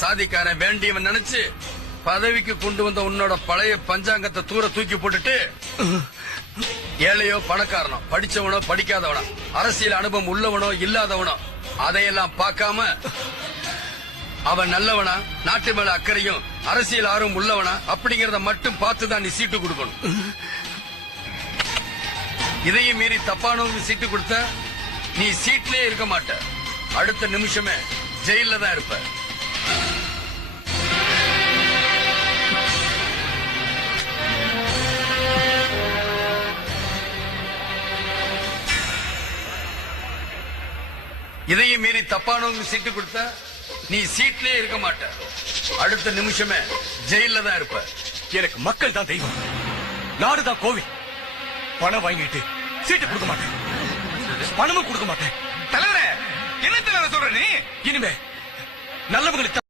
சாதிக்காரன் வேண்டியவன் நினைச்சு பதவிக்கு கொண்டு வந்த உன்னோட பழைய பஞ்சாங்கத்தை தூர தூக்கி போட்டுட்டு ஏழையோ பணக்காரனோ படிச்சவனோ படிக்காதவனோ அரசியல் அனுபவம் உள்ளவனோ இல்லாதவனோ அதையெல்லாம் பார்க்காம அவன் நல்லவனா நாட்டு மேல அக்கறையும் அரசியல் ஆர்வம் உள்ளவனா அப்படிங்கறத மட்டும் பார்த்துதான் நீ சீட்டு கொடுக்கணும். இதையும் மீறி தப்பானவங்க சீட்டு கொடுத்த நீ சீட்லயே இருக்க மாட்ட, அடுத்த நிமிஷமே ஜெயில தான் இருப்ப. இதையும் மீறி தப்பானவங்க சீட்டு கொடுத்த நீ சீட்லயே இருக்க மாட்ட, அடுத்த நிமிஷமே ஜெயில தான் இருப்ப. எனக்கு மக்கள் தான் தெய்வம், நாடுதான் கோவில். பணம் வாங்கிட்டு சீட்டு கொடுக்க மாட்டேன், பணமும் கொடுக்க மாட்டேன். தலைவரே, என்ன தலைவர் சொல்ற நீ? இனிமே நல்லவங்களுக்கு